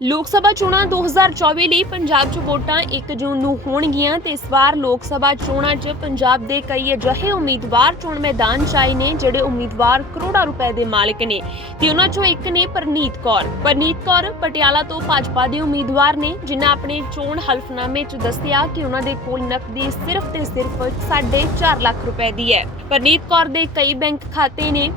ਲੋਕ ਸਭਾ ਚੋਣਾਂ 2024 ਲਈ ਪੰਜਾਬ 'ਚ ਵੋਟਾਂ 1 ਜੂਨ ਨੂੰ ਹੋਣਗੀਆਂ ਤੇ ਇਸ ਵਾਰ ਲੋਕ ਸਭਾ ਚੋਣਾਂ 'ਚ ਪੰਜਾਬ ਦੇ ਕਈ ਅਜਿਹੇ ਉਮੀਦਵਾਰ ਚੋਣ ਮੈਦਾਨ 'ਚ ਆਏ ਨੇ ਜਿਹੜੇ ਉਮੀਦਵਾਰ ਕਰੋੜਾਂ ਰੁਪਏ ਦੇ ਮਾਲਕ ਨੇ ਤੇ ਉਹਨਾਂ 'ਚੋਂ ਇੱਕ ਨੇ ਪਰਨੀਤ ਕੌਰ। ਪਰਨੀਤ ਕੌਰ ਪਟਿਆਲਾ ਤੋਂ ਭਾਜਪਾ ਦੇ ਉਮੀਦਵਾਰ ਨੇ, ਜਿਨ੍ਹਾਂ ਆਪਣੇ ਚੋਣ ਹਲਫਨਾਮੇ 'ਚ ਦੱਸਿਆ ਕਿ ਉਹਨਾਂ ਦੇ ਕੋਲ ਨਕਦੀ ਸਿਰਫ ਤੇ ਸਿਰਫ 4.5 ਲੱਖ ਰੁਪਏ ਦੀ ਹੈ। ਪਰਨੀਤ ਕੌਰ ਦੇ ਕਈ ਬੈਂਕ ਖਾਤੇ ਨੇ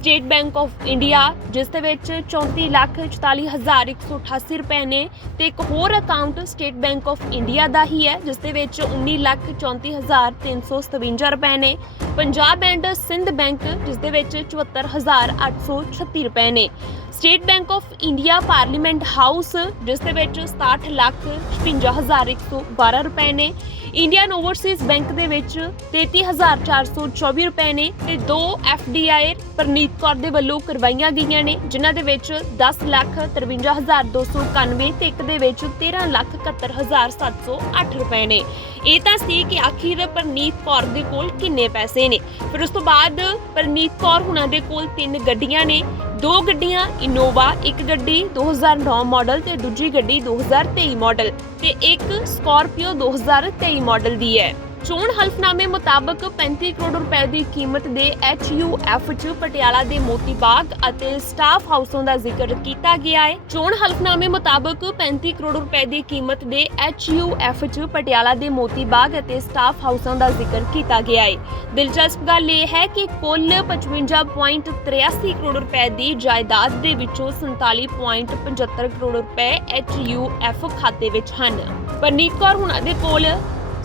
ਸਟੇਟ ਬੈਂਕ ਆਫ ਇੰਡੀਆ ਜਿਸ ਦੇ ਵਿੱਚ 34,44,188 ਰੁਪਏ ਨੇ ਤੇ ਇੱਕ ਹੋਰ account State Bank of India ਦਾ ਹੀ ਹੈ ਜਿਸ ਦੇ ਵਿੱਚ 19,34,357 ਰੁਪਏ ਨੇ। ਪੰਜਾਬ ਐਂਡ ਸਿੰਧ ਬੈਂਕ ਜਿਸ ਦੇ ਵਿੱਚ 74,836 ਰੁਪਏ ਨੇ। State Bank of India parliament house ਜਿਸ ਦੇ ਵਿੱਚ 67,56,112 ਰੁਪਏ ਨੇ। ਇੰਡੀਅਨ ਓਵਰਸੀਜ਼ ਬੈਂਕ ਦੇ ਵਿੱਚ 33424 ਰੁਪਏ ਨੇ ਤੇ ਦੋ ਐਫਡੀਆਈ ਪਰਨੀਤ ਕੌਰ ਦੇ ਵੱਲੋਂ ਕਰਵਾਈਆਂ ਗਈਆਂ ਨੇ, ਜਿਨ੍ਹਾਂ ਦੇ ਵਿੱਚ 10 ਲੱਖ 53291 ਤੇ ਇੱਕ ਦੇ ਵਿੱਚ 13 ਲੱਖ 71708 ਰੁਪਏ ਨੇ। ਇਹ ਤਾਂ ਸੀ ਕਿ ਆਖਿਰ ਪਰਨੀਤ ਕੌਰ ਦੇ ਕੋਲ ਕਿੰਨੇ ਪੈਸੇ ਨੇ। ਫਿਰ ਉਸ ਤੋਂ ਬਾਅਦ ਪਰਨੀਤ ਕੌਰ ਹੁਣਾਂ ਦੇ ਕੋਲ ਤਿੰਨ ਗੱਡੀਆਂ ਨੇ। ਦੋ ਗੱਡੀਆਂ ਇਨੋਵਾ, ਇੱਕ ਗੱਡੀ 2009 ਮਾਡਲ ਤੇ ਦੂਜੀ ਗੱਡੀ 2023 ਮਾਡਲ ਤੇ ਇੱਕ ਸਕਾਰਪੀਓ 2023 ਮਾਡਲ ਦੀ ਹੈ। ਚੋਣ ਹਲਫਨਾਮੇ ਮੁਤਾਬਕ 35 ਕਰੋੜ ਰੁਪਏ ਦੀ ਕੀਮਤ ਦੇ HUF ਚ ਪਟਿਆਲਾ ਦੇ ਮੋਤੀ ਬਾਗ ਅਤੇ ਸਟਾਫ ਹਾਊਸਾਂ ਦਾ ਜ਼ਿਕਰ ਕੀਤਾ ਗਿਆ ਹੈ। ਚੋਣ ਹਲਫਨਾਮੇ ਮੁਤਾਬਕ 35 ਕਰੋੜ ਰੁਪਏ ਦੀ ਕੀਮਤ ਦੇ HUF ਚ ਪਟਿਆਲਾ ਦੇ ਮੋਤੀ ਬਾਗ ਅਤੇ ਸਟਾਫ ਹਾਊਸਾਂ ਦਾ ਜ਼ਿਕਰ ਕੀਤਾ ਗਿਆ ਹੈ। ਦਿਲਚਸਪ ਗੱਲ ਇਹ ਹੈ ਕਿ ਕੁੱਲ 55.83 ਕਰੋੜ ਰੁਪਏ ਦੀ ਜਾਇਦਾਦ ਦੇ ਵਿੱਚੋਂ 47.75 ਕਰੋੜ ਰੁਪਏ HUF ਖਾਤੇ ਵਿੱਚ ਹਨ। ਪਰਨੀਤ ਕੌਰ ਹੁਣਾਂ ਦੇ ਕੋਲ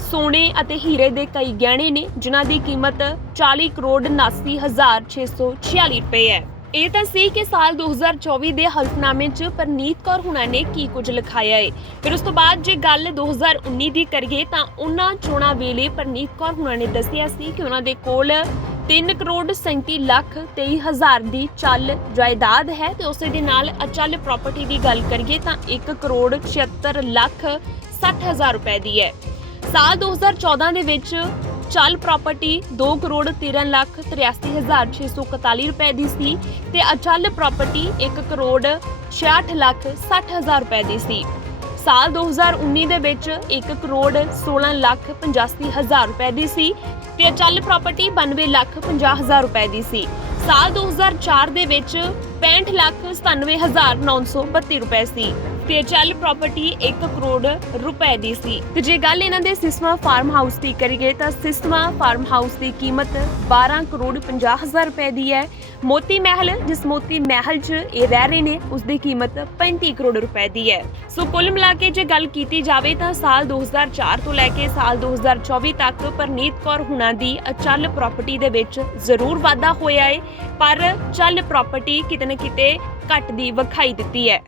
ਸੋਨੇ ਅਤੇ ਹੀਰੇ ਦੇ ਕਈ ਗਹਿਣੇ ਨੇ, ਜਿਨ੍ਹਾਂ ਦੀ ਕੀਮਤ 40 ਕਰੋੜ 79646 ਰੁਪਏ ਹੈ। ਇਹ ਤਾਂ ਸੀ ਕਿ ਸਾਲ 2024 ਦੇ ਹਲਫਨਾਮੇ 'ਚ ਪਰਨੀਤ ਕੌਰ ਹੁਣਾਂ ਨੇ ਕੀ ਕੁਝ ਲਿਖਾਇਆ ਹੈ ਫਿਰ ਉਸ ਤੋਂ ਬਾਅਦ ਜੇ ਗੱਲ 2019 ਦੀ ਕਰੀਏ ਤਾਂ ਉਹਨਾਂ ਚੋਣਾਂ ਵੇਲੇ ਪਰਨੀਤ ਕੌਰ ਹੁਣਾ ਨੇ ਦੱਸਿਆ ਸੀ ਕਿ ਉਹਨਾਂ ਦੇ ਕੋਲ 3 ਕਰੋੜ 37 ਲੱਖ 23 ਹਜ਼ਾਰ ਦੀ ਚੱਲ ਜਾਇਦਾਦ ਹੈ ਤੇ ਉਸੇ ਦੇ ਨਾਲ ਅਚਲ ਪ੍ਰਾਪਰਟੀ ਦੀ ਗੱਲ ਕਰੀਏ ਤਾਂ 1 ਕਰੋੜ 76 ਲੱਖ 60 ਹਜ਼ਾਰ ਰੁਪਏ ਦੀ ਹੈ। ਸਾਲ 2014 ਦੇ ਵਿੱਚ ਚੱਲ ਪ੍ਰਾਪਰਟੀ 2 ਕਰੋੜ 13 ਲੱਖ 83641 ਰੁਪਏ ਦੀ ਸੀ ਤੇ ਅਚਲ ਪ੍ਰਾਪਰਟੀ 1 ਕਰੋੜ 66 ਲੱਖ 60 ਹਜ਼ਾਰ ਰੁਪਏ ਦੀ ਸੀ। ਸਾਲ 2019 ਦੇ ਵਿੱਚ 1 ਕਰੋੜ 16 ਲੱਖ 85 ਹਜ਼ਾਰ ਰੁਪਏ ਦੀ ਸੀ ਤੇ ਅਚਲ ਪ੍ਰਾਪਰਟੀ 92 ਲੱਖ 50 ਹਜ਼ਾਰ ਰੁਪਏ ਦੀ ਸੀ। ਸਾਲ 2004 ਦੇ ਵਿੱਚ 65 ਲੱਖ 97 ਹਜ਼ਾਰ 932 ਰੁਪਏ ਸੀ ਤੇ ਅਚਲ ਪ੍ਰਾਪਰਟੀ 1 ਕਰੋੜ ਰੁਪਏ ਦੀ ਸੀ। ਤੇ ਜੇ ਗੱਲ ਇਹਨਾਂ ਦੇ ਸਿਸਮਾ ਫਾਰਮ ਹਾਊਸ ਦੀ ਕਰੀਏ ਤਾਂ ਸਿਸਮਾ ਫਾਰਮ ਹਾਊਸ ਦੀ ਕੀਮਤ 12 ਕਰੋੜ 50 ਹਜ਼ਾਰ ਰੁਪਏ ਦੀ ਹੈ। ਮੋਤੀ ਮਹਿਲ, ਜਿਸ ਮੋਤੀ ਮਹਿਲ 'ਚ ਇਹ ਰਹਿ ਰਹੇ ਨੇ ਉਸ ਦੀ ਕੀਮਤ 35 ਕਰੋੜ ਰੁਪਏ ਦੀ ਹੈ। ਸੋ ਕੁੱਲ ਮਿਲਾ ਕੇ ਜੇ ਗੱਲ ਕੀਤੀ ਜਾਵੇ ਤਾਂ ਸਾਲ 2004 ਤੋਂ ਲੈ ਕੇ ਸਾਲ 2024 ਤੱਕ ਪਰਨੀਤ ਕੌਰ ਹੁਣਾ ਦੀ ਅਚਲ ਪ੍ਰਾਪਰਟੀ ਦੇ ਵਿੱਚ ਜ਼ਰੂਰ ਵਾਧਾ ਹੋਇਆ ਹੈ ਪਰ ਚੱਲ ਪ੍ਰਾਪਰਟੀ ਕਿਤੇ ਨਾ ਕਿਤੇ ਘੱਟ ਦੀ ਵਿਖਾਈ ਦਿੱਤੀ ਹੈ।